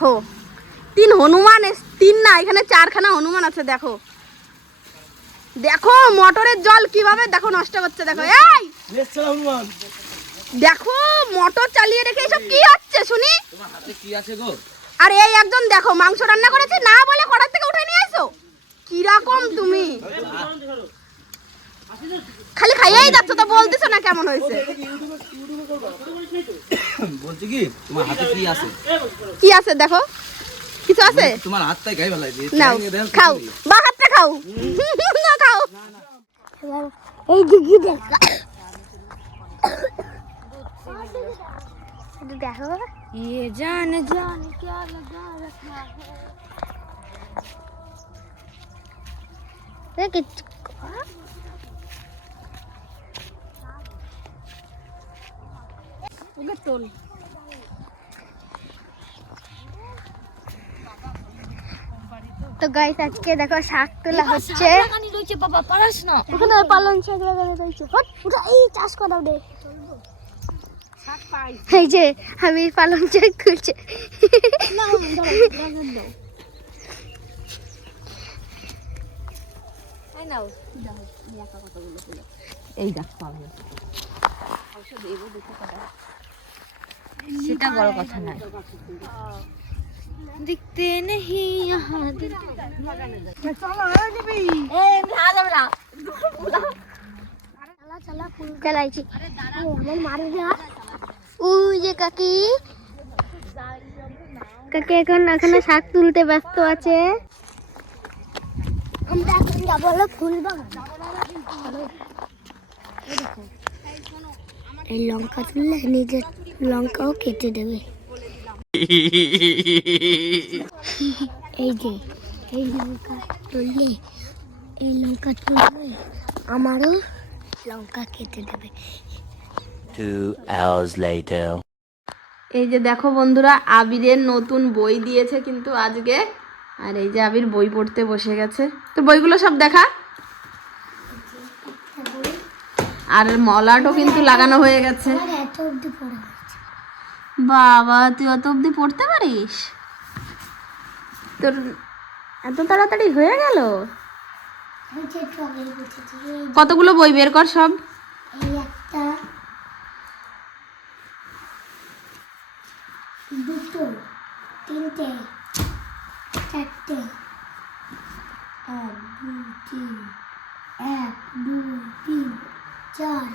দেখো 3 হনুমান, 3 না এখানে 4খানা হনুমান আছে। দেখো দেখো মোটরের জল কিভাবে দেখো নষ্ট করছে। দেখো এই হনুমান, দেখো মোটর চালিয়ে রেখে এসব কি হচ্ছে শুনি। তোমার হাতে কি আছে গো? আর এই একজন দেখো মাংস রান্না করেছে না বলে কড়ার থেকে উঠে নিয়ে এসো। কিরকম তুমি খালি খাইয়েই যাচ্ছ তো বলতেছো না কেমন হয়েছে। বলছি কি তোমার হাতে কি আছে? কি আছে দেখো, কিছু আছে? তোমার হাতটাই গায়ে ভালাই দিয়ে নাও খাও, বা হাতটা খাও না খাও। এই দিদি দেখো, দেখো ये जान जान क्या लगा रखा है ये ওকে তোল। তো গাইস আজকে দেখো শাক তোলা হচ্ছে। বাবা পারাস না, ওখানে পালং শাক লাগানো রয়েছে। ওটা এই চাষ করা দে, এই যে আমি পালং শাক তুলছি। এই দেখ পাবে, সেটা বড় কথা নয়। দেখতে নেই यहाँ दिल চালাইছি। ওই যে কাকি, কাকি এখন এখানে শাক তুলতে ব্যস্ত আছে। আমরা এখন যাবো হলো ফুল বাগান। এই লঙ্কা তুললে নিজের লঙ্কাও কেটে দেবে। এই যে এই লঙ্কা তুললে, এই লঙ্কা তুললে আমারও লঙ্কা কেটে দেবে। 2 hours later. এই যে দেখো বন্ধুরা আবিরের নতুন বই দিয়েছে কিন্তু আজকে, আর এই যে আবির বই পড়তে বসে গেছে। তো বইগুলো সব দেখা, আর মলাটও কিন্তু লাগানো হয়ে গেছে। বাবা তুই অত অব্দি পড়তে পারিস? তোর এত তাড়াতাড়ি হয়ে গেল? কতগুলো বই বের কর সব। এই একটা, দুটো, তিনটে, চারটে, 1 2 3, 1 2 3 4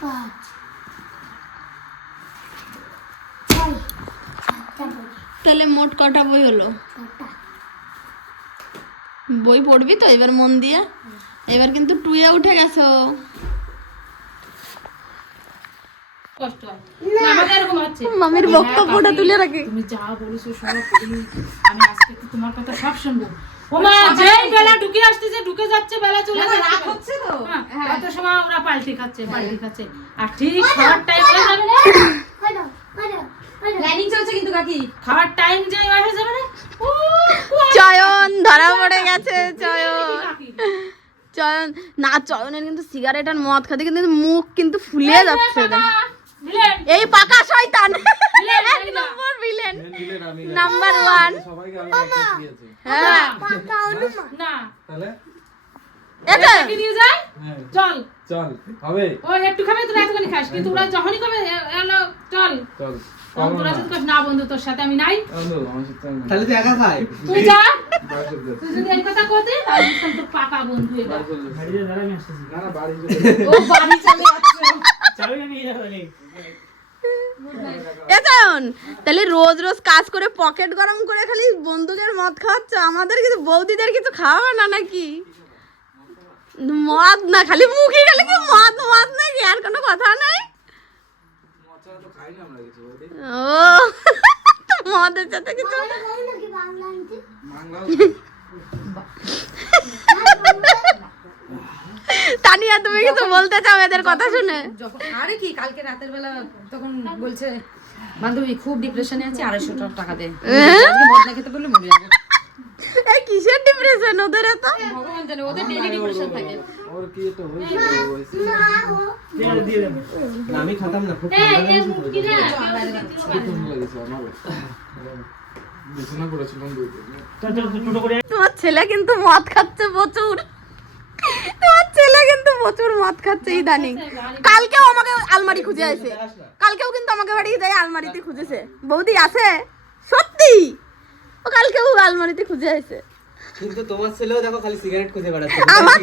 5 6 7টা বই। তাহলে মোট কটা বই হলো? 6টা। বই পড়বি তো এবার মন দিয়ে? এবার কিন্তু 2 এ উঠে গেছো। কষ্ট হয় না, আমাদের এরকম হচ্ছে। মামির বক্তব্যটা তুলে রাখি। তুমি যা বলিস সব আমি আজকে তো তোমার কথা সব শুনবো। ওমা যেই বেলা ঢুকে আসতেছে, ঢুকে যাচ্ছে, বেলা চলে যাচ্ছে, রাত হচ্ছে তো। কত সময় ওরা পাল্টি খাচ্ছে। আর ঠিক খাওয়ার টাইম হয়ে যাবে না, প্ল্যানিং চলছে কিন্তু কাকি, খাওয়ার টাইম যে হয়ে যাবে না। চয়ন ধরা পড়ে গেছে। চয়ন না, চয়নের কিন্তু সিগারেট আর মদ খাতে কিন্তু মুখ কিন্তু ফুলে যাচ্ছে। এই পাকা শয়তান, এক নম্বর ভিলেন, নাম্বার 1। হ্যাঁ না তাহলে এটা কি নিয়ে যায়? চল চল হবে, ও একটু খাবে, তুই এতখানি খাস, কিন্তু ওরা যখনই খাবে এলো চল চল। তোরা যদি না বন্ধু তোর সাথে আমি নাই, তাহলে তুই একা খাই, তুই যা। তুই যদি এই কথা কতে তাহলে তোর পাকা বন্ধু এবার। ও বাড়ি চলে যাচ্ছে, চাবি নিয়ে যাবে। এখন তাহলে রোজ রোজ কাজ করে পকেট গরম করে খালি বন্ধুদের মদ খাওয়াচ্ছে, আমাদের কিছু বৌদিদের কিছু খাওয়াবে না নাকি? মদ না খালি মুখে গেলে কি মদ মদ নাকি, আর কোনো কথা নাই। ও মদের সাথে কিছু তানিয়া তুমি কিছু বলতে চাও এদের কথা শুনে? আরে কি কালকে রাতের বেলা তখন বলছে বান্ধবী খুব ডিপ্রেশনে আছে, 250 টাকা দে, আজকে মদ না খেতে বললে মরে যাবো। এই কিসের ডিপ্রেশন ওদের এত? ভগবান জানে ওদের ডেইলি ডিপ্রেশন থাকে। और की तो होई ना আমি খাতাম না খুব ঠান্ডা লেগেছে আমার বিছানা করেছিলাম তোমার ছেলে কিন্তু মদ খাচ্ছে প্রচুর, তোমার ছেলে কিন্তু প্রচুর মদ খাচ্ছে ইদানিং। কালকেও আমাকে আলমারি খুঁজে আছে, কালকেও কিন্তু আমাকে বাড়ি যাই আলমারিতে খুঁজেছে। বৌদি আছে সত্যি, ও কালকেও আলমারিতে খুঁজে আছে। কিন্তু তোমার ছেলেও দেখো খালি সিগারেট খুঁজে বেড়াচ্ছে। আমার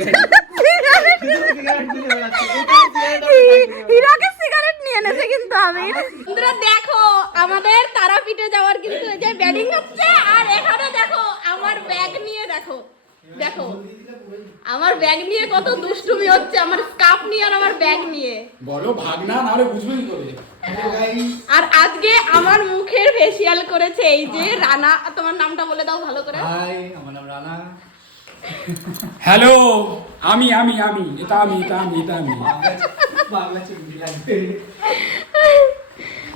হিরাকে সিগারেট নিয়ে এনেছে কিন্তু আমি। বন্ধুরা দেখো আমাদের তারাপীঠে যাওয়ার কিন্তু এই যে ব্যাটিং হচ্ছে, আর এখানে দেখো আমার ব্যাগ নিয়ে দেখো, দেখো আমার ব্যাগ নিয়ে কত দুষ্টুমি হচ্ছে, আমার স্কার্ফ নিয়ে আর আমার ব্যাগ নিয়ে। বলো ভাগনা না হলে বুঝবে কি করে। আর আজকে আমার মুখের ফেসিয়াল করেছে এই যে রানা। তোমার নামটা বলে দাও ভালো করে। হাই, আমার নাম রানা। হ্যালো, আমি আমি আমি এটা আমি এটা আমি এটা আমি। বাংলা চিংড়ি লাগবে।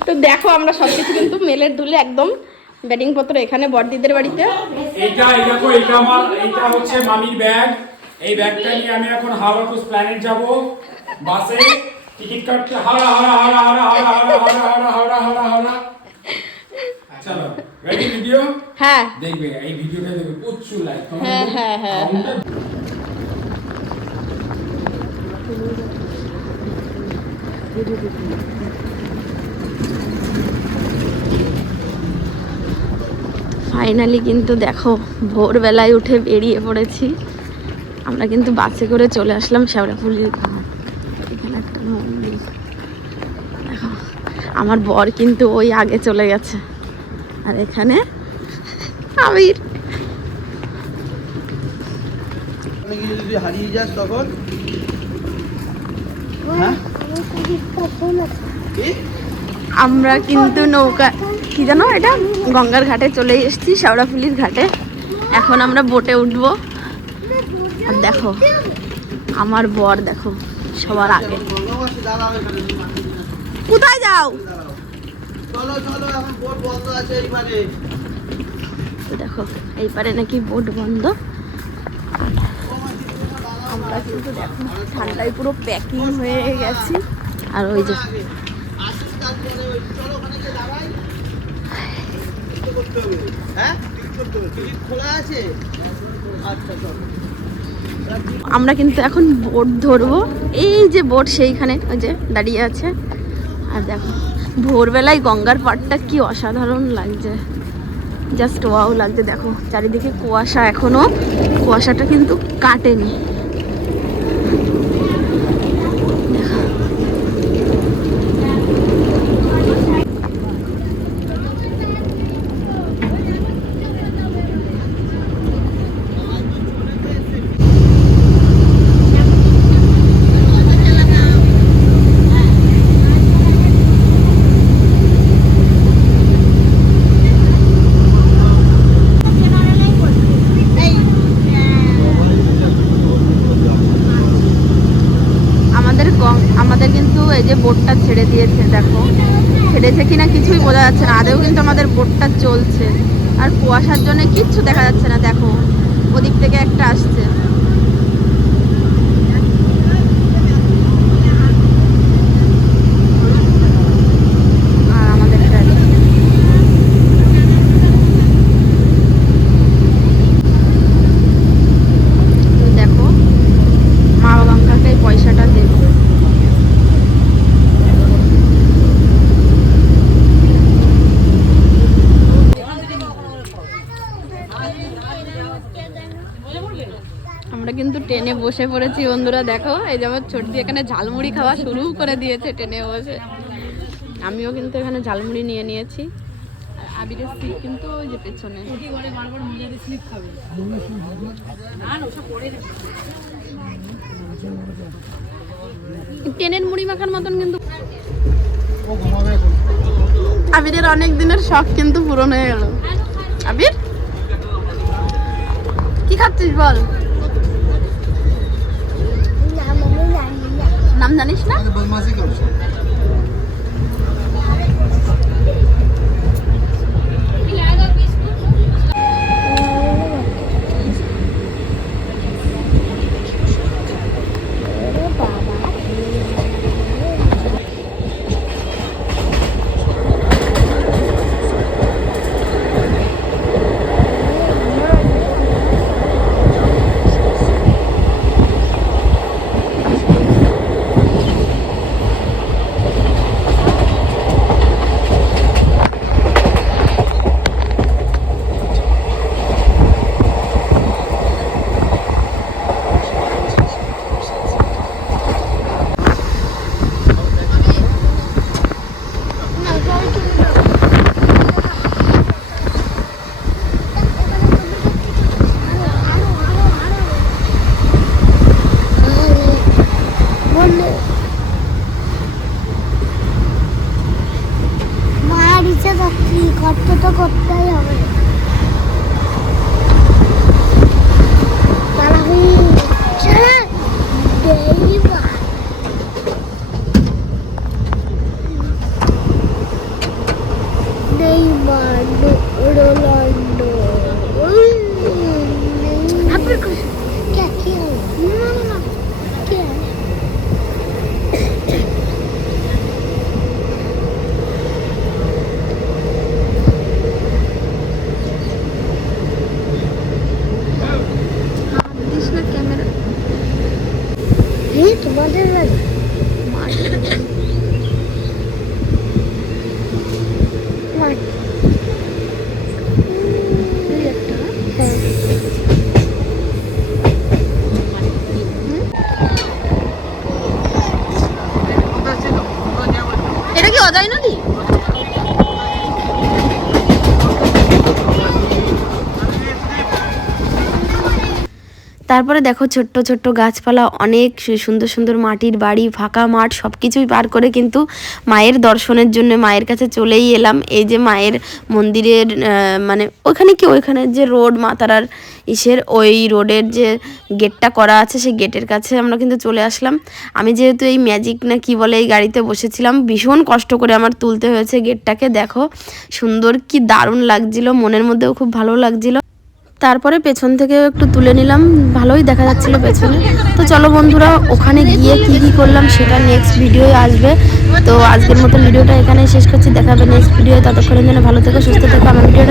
তো দেখো আমরা সবকিছু কিন্তু মেলের দুলে একদম ব্যাটিং পত্র এখানে বড়দিদের বাড়িতে। এইটা এই দেখো, এটা আমার, এইটা হচ্ছে মামির ব্যাগ। এই ব্যাগটা নিয়ে আমি এখন হাওড়া টু প্ল্যানেট যাব বাসে। টিকিট কাটতে হাওড়া হাওড়া হাওড়া হাওড়া হাওড়া হাওড়া হাওড়া হাওড়া হাওড়া হাওড়া। চলো রেডি ভিডিও? হ্যাঁ দেখবে এই ভিডিওটা দেখবে প্রচুর লাইক। হ্যাঁ হ্যাঁ হ্যাঁ ফাইনালি কিন্তু দেখো ভোরবেলায় উঠে বেরিয়ে পড়েছি আমরা, কিন্তু বাসে করে চলে আসলাম শেওড়াফুলির ঘাট। এখানে একটা মন্দির দেখো, আমার বর কিন্তু ওই আগে চলে গেছে, আর এখানে আবির। আমি কি যদি হারিয়ে যাস তখন? হ্যাঁ কি? আমরা কিন্তু নৌকা কি জানো এটা গঙ্গার ঘাটে চলে এসেছি, শেওড়াফুলির ঘাটে। এখন আমরা বোটে উঠবো। আর দেখো আমার বর দেখো সবার আগে। কোথায় যাও? চলো চলো, এখন বোট বন্ধ আছে এইবারে। তো দেখো এই পারে নাকি বোট বন্ধ। আমরা কিন্তু দেখো ঠান্ডায় পুরো প্যাকিং হয়ে গেছি। আর ওই যে হ্যাঁ টিকিট খোলা আছে। আচ্ছা চলো। আমরা কিন্তু এখন বোট ধরবো। এই যে বোট সেইখানে ওই যে দাঁড়িয়ে আছে। আর দেখো ভোরবেলায় গঙ্গার পাড়টা কি অসাধারণ লাগছে, জাস্ট ওয়াও লাগছে। দেখো চারিদিকে কুয়াশা, এখনো কুয়াশাটা কিন্তু কাটেনি। আমাদের কিন্তু এই যে বোটটা ছেড়ে দিয়েছে, দেখো ছেড়েছে কিনা কিছুই বোঝা যাচ্ছে না। আদেও কিন্তু আমাদের বোটটা চলছে, আর কুয়াশার জন্য কিচ্ছু দেখা যাচ্ছে না। দেখো ওদিক থেকে একটা আসছে। আর আমাদের গাড়ি দেখো, মা গঙ্গাকে এই পয়সাটা দেবো। আমরা কিন্তু ট্রেনে বসে পড়েছি বন্ধুরা। দেখো এই যে আমার ছোটদি এখানে ঝালমুড়ি খাওয়া শুরু করে দিয়েছে ট্রেনে বসে। আমিও কিন্তু এখানে ঝালমুড়ি নিয়ে নিয়েছি। আর আবিরের সিট কিন্তু ওই যে পেছনে। ট্রেনের মুড়ি মাখার মতন কিন্তু আবিরের অনেক দিনের শখ কিন্তু পূরণ হয়ে গেল। আবির কি খাচ্ছিস বল? নাম জানিস না? বদমাশি করছো। কষ্ট তো করতেই হবে। তাড়াতাড়ি চলো, দেইবা। Neymar, Ronaldo. আপনার क्या किया? ना क्या? দিস না ক্যামেরা। এই তোমাদের বাড়ি? মাঠ। এই একটা হ্যাঁ। এটা কি অজয় নদী? তারপরে দেখো ছোট্ট ছোট্ট গাছপালা, অনেক সুন্দর সুন্দর মাটির বাড়ি, ফাঁকা মাঠ, সব কিছুই পার করে কিন্তু মায়ের দর্শনের জন্য মায়ের কাছে চলেই এলাম। এই যে মায়ের মন্দিরের মানে ওইখানে যে রোড মাতারার ইসের, ওই রোডের যে গেটটা করা আছে সেই গেটের কাছে আমরা কিন্তু চলে আসলাম। আমি যেহেতু এই ম্যাজিক না কি বলে এই গাড়িতে বসেছিলাম, ভীষণ কষ্ট করে আমার তুলতে হয়েছে গেটটাকে। দেখো সুন্দর কি দারুণ লাগছিল, মনের মধ্যেও খুব ভালো লাগছিল। তারপরে পেছন থেকে একটু তুলে নিলাম, ভালোই দেখা যাচ্ছিল পেছনে। তো চলো বন্ধুরা, ওখানে গিয়ে কি কি করলাম সেটা নেক্সট ভিডিওয়ে আসবে। তো আজকের মতো ভিডিওটা এখানেই শেষ করছি, দেখাবে নেক্সট ভিডিও। ততক্ষণের জন্য ভালো থেকো, সুস্থ থেকো। আমার ভিডিওটা